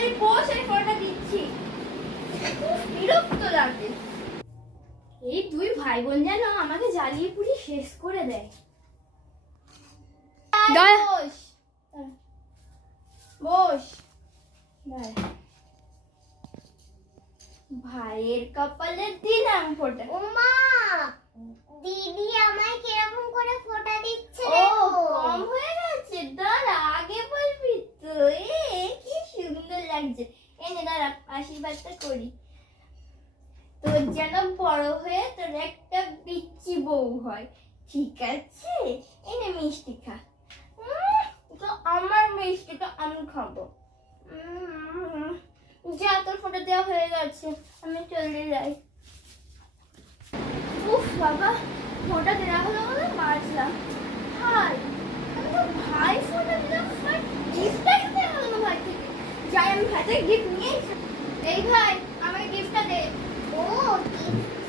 তাড়াতাড়ি বস, আমি ফটোটা দিচ্ছি। বিরক্ত লাগে। এই দুই ভাই বোন যেন আমাকে জ্বালিয়ে পুড়িয়ে শেষ করে দেয়। বস বস। ভাইয়ের কপালে দিলাম ফোঁটা। ওমা, দিদি আমায় কিরকম করে ফোঁটা দিচ্ছে ও কম হয়ে গেছে, দাঁড়া আগে বলবি তো। কি সুন্দর লাগছে। এনে দাঁড়া, আশীর্বাদটা করি। তোর যেন বড় হয়ে তোর একটা বিচ্ছি বউ হয়, ঠিক আছে? এনে মিষ্টি খা। তো আমার মিষ্টিটা আমি খাবো। যা, তোর ফটো দেওয়া হয়ে গেছে, আমি চলে যাই। উফ বাবা, ফোটা দেওয়া হলো বলে বাঁচলাম। ভাই, আমি তো ভাই ফোটা দিলাম, বাট গিফটটা দিতে হলো না ভাই থেকে। যাই, আমি ভাই থেকে গিফট নিয়ে এসে। এই ভাই, আমাকে গিফটটা দে। ও, গিফট